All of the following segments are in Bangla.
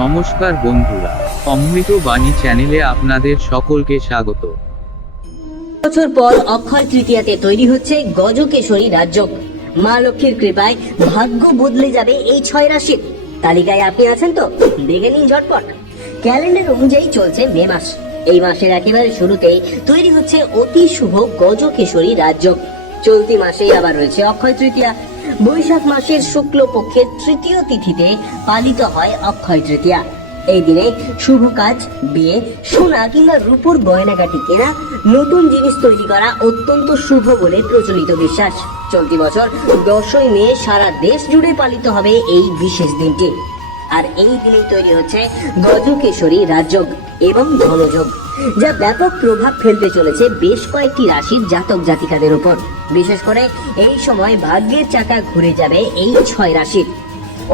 নমস্কার বন্ধুরা, অমৃত বাণী চ্যানেলে আপনাদের সকলকে স্বাগত। বছর পর অক্ষয় তৃতীয়াতে তৈরি হচ্ছে গজকেশরী রাজযোগ। মা লক্ষ্মীর কৃপায় ভাগ্য বদলে যাবে এই 6 রাশির। তালিকায় আপনি আছেন তো? দেখে নিন ঝটপট। ক্যালেন্ডার অনুযায়ী চলছে মে মাস। এই মাসের একেবারে শুরুতেই তৈরি হচ্ছে অতি শুভ গজকেশরী রাজযোগ। চলতি মাসেই আবার রয়েছে অক্ষয় তৃতীয়া। বৈশাখ মাসের শুক্ল পক্ষের তৃতীয় তিথিতে পালিত হয় অক্ষয় তৃতীয়া। এই দিনে শুভ কাজ, বিয়ে, সোনা কিংবা রূপোর গয়নাগাটি কেনা, নতুন জিনিস তৈরি করা অত্যন্ত শুভ বলে প্রচলিত বিশ্বাস। চলতি বছর 10ই মে সারা দেশ জুড়ে পালিত হবে এই বিশেষ দিনটি। আর এই দিনেই তৈরি হচ্ছে গজকেশরী রাজযোগ এবং ধনযোগ, যা ব্যাপক প্রভাব ফেলতে চলেছে বেশ কয়েকটি রাশির জাতক জাতিকাদের উপর। বিশেষ করে এই সময় ভাগ্যের চাকা ঘুরে যাবে এই 6 রাশির।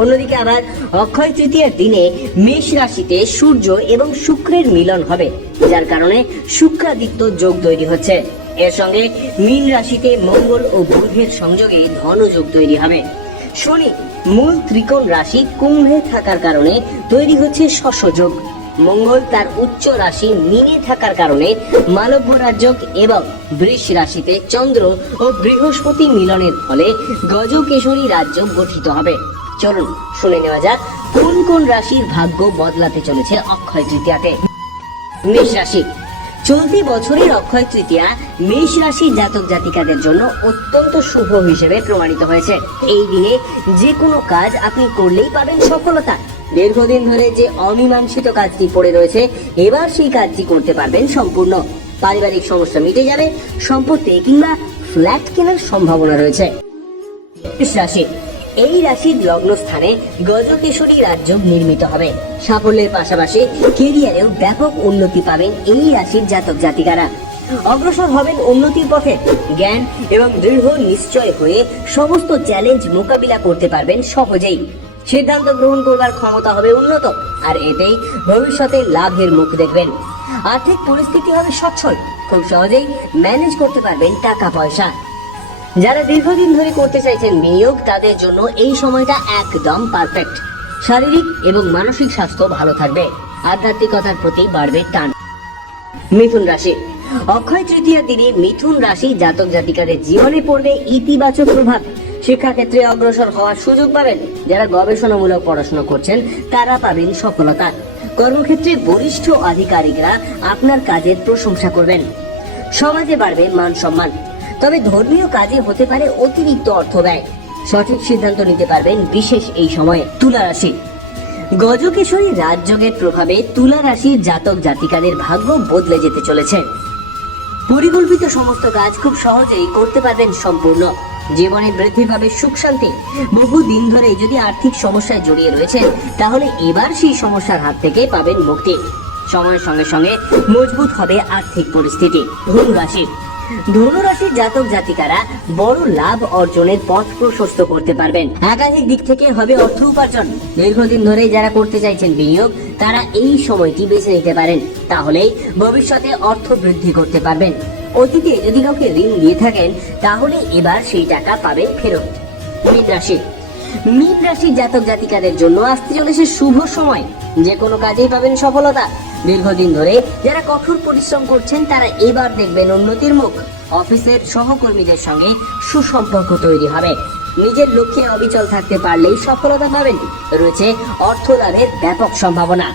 অন্যদিকে আবার অক্ষয় তৃতীয়ার দিনে মেষ রাশিতে সূর্য এবং শুক্রের মিলন হবে, যার কারণে শুক্রাদিত্য যোগ তৈরি হচ্ছে। এর সঙ্গে মীন রাশিতে মঙ্গল ও বুধের সংযোগে ধনযোগ তৈরি হবে। শনি মূল ত্রিকোণ রাশি কুম্ভে থাকার কারণে তৈরি হচ্ছে শশযোগ। মঙ্গল তার উচ্চ রাশি মীনে থাকার কারণে মালব্য রাজযোগ এবং বৃষ রাশিতে চন্দ্র ও বৃহস্পতি মিলনের ফলে গজকেশরী রাজযোগ গঠিত হবে। চলুন শুনে নেওয়া যাক কোন কোন রাশির ভাগ্য বদলাতে চলেছে অক্ষয় তৃতীয়াতে। মেষ রাশি। চলতি বছরের অক্ষয় তৃতীয়া মেষ রাশির জাতক জাতিকাদের জন্য অত্যন্ত শুভ হিসেবে প্রমাণিত হয়েছে। এই দিনে যে কোনো কাজ আপনি করলেই পাবেন সফলতা। দীর্ঘদিন ধরে যে অমীমাংসিত কাজটি পড়ে রয়েছে, এবার সেই কাজটি করতে পারবেন সম্পূর্ণ। পারিবারিক সমস্যা মিটে যাবে, সম্পত্তি কিংবা ফ্ল্যাট কেনার সম্ভাবনা রয়েছে। বৃষ রাশি। এই রাশির লগ্ন স্থানে গজকেশরী রাজযোগ নির্মিত হবে। সাফল্যের পাশাপাশি কেরিয়ারেও ব্যাপক উন্নতি পাবেন এই রাশির জাতক জাতিকারা। অগ্রসর হবেন উন্নতির পথে। জ্ঞান এবং দৃঢ় নিশ্চয় হয়ে সমস্ত চ্যালেঞ্জ মোকাবিলা করতে পারবেন সহজেই। সিদ্ধান্ত গ্রহণ করবার ক্ষমতা হবে উন্নত, আর এতেই ভবিষ্যতে লাভের মুখ দেখবেন। আর্থিক পরিস্থিতি হবে সচ্ছল, খুব সহজেই ম্যানেজ করতে পারবেন টাকা পয়সা। যারা দীর্ঘদিন ধরে করতে চাইছেন বিনিয়োগ, তাদের জন্য এই সময়টা একদম পারফেক্ট। শারীরিক এবং মানসিক স্বাস্থ্য ভালো থাকবে। আধ্যাত্মিকতার প্রতি বাড়বে টান। মিথুন রাশি। অক্ষয় তৃতীয়ার দিনে মিথুন রাশি জাতক জাতিকাদের জীবনে পড়বে ইতিবাচক প্রভাব। শিক্ষাক্ষেত্রে অগ্রসর হওয়ার সুযোগ পাবেন। যারা গবেষণামূলক পড়াশোনা করছেন তারা পাবেন সফলতা। কর্মক্ষেত্রে বরিষ্ঠ আধিকারিকরা আপনার কাজের প্রশংসা করবেন। সমাজে বাড়বে মান সম্মান। তবে ধর্মীয় কাজে হতে পারে অতিরিক্ত অর্থ ব্যয়। সঠিক সিদ্ধান্ত নিতে পারবেন বিশেষ এই সময়ে। তুলা রাশি। গজকেশরী রাজযোগের প্রভাবে তুলা রাশির জাতক জাতিকাদের ভাগ্য বদলে যেতে চলেছে। পরিকল্পিত সমস্ত কাজ খুব সহজেই করতে পারবেন সম্পূর্ণ। জীবনে বৃদ্ধি পাবে সুখ শান্তি। বহু দিন ধরে যদি আর্থিক সমস্যায় জড়িয়ে রয়েছেন, তাহলে এবার সেই সমস্যার হাত থেকে পাবেন মুক্তি। সময়ের সঙ্গে সঙ্গে মজবুত হবে আর্থিক পরিস্থিতি। ধনু রাশি। ধনুরাশির জাতক জাতিকারা বড় লাভ অর্জনের পথ প্রশস্ত করতে পারবেন। একাধিক দিক থেকে হবে অর্থ উপার্জন। দীর্ঘদিন ধরে যারা করতে চাইছেন বিনিয়োগ, তারা এই সময়টি বেছে নিতে পারেন। তাহলেই ভবিষ্যতে অর্থ বৃদ্ধি করতে পারবেন। অতীতে যদি কাউকে ঋণ দিয়ে থাকেন, তাহলে এবার সেই টাকা পাবেন ফেরত। মীন রাশি। মীন রাশির জাতক জাতিকাদের জন্য আসতে চলেছে শুভ সময়। যে কোনো কাজেই পাবেন সফলতা। দীর্ঘদিন ধরে যারা কঠোর পরিশ্রম করছেন, তারা এবার দেখবেন উন্নতির মুখ। অফিসের সহকর্মীদের সঙ্গে সুসম্পর্ক তৈরি হবে। নিজের লক্ষ্যে অবিচল থাকতে পারলেই সফলতা পাবেন। রয়েছে অর্থ লাভের ব্যাপক সম্ভাবনা।